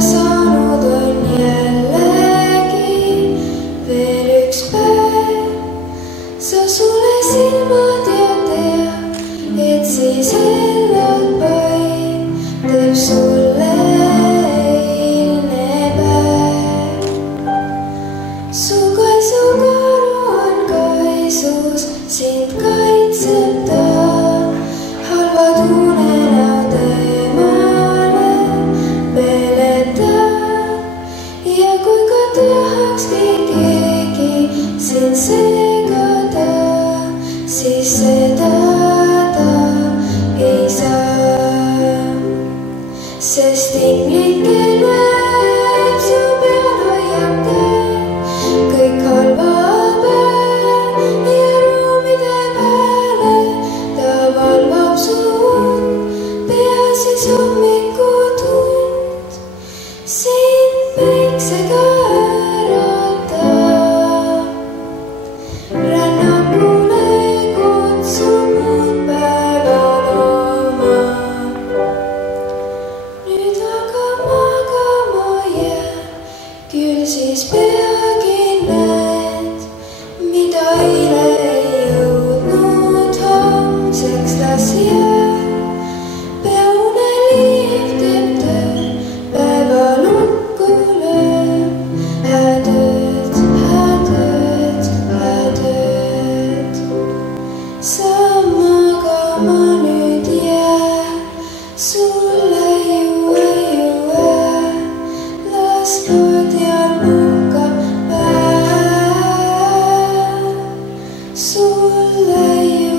Saanud on jällegi veel üks päev. Sa sule silmad ja tea, et siis elad vaid, teeb sulle eilne päev. Su kaisukaru on kaisus, sind kaitseb ta, halvad unenäod eemale peletab. Ja kui ka tahakski keegi sind segada, siis seda ta ei saa. Sest inglik, kelleb su peal hoiab käed, kõik halvab ja ruumide peale ta valvab suund, pea siis hommikutund sind päiksega äratab. Rännakule kutsub muud päeval oma. Nüüd aga magama jää, küll siis peagi näed, mida eile ei jõudnud homseks las jääb. Peauneliiv teeb tööd, päeva lukku lööb, häätööd, häätööd, häätööd. Sa magama nüüd jää, sulle ju ei jõua, las kodjal puhkab päev, sulle ju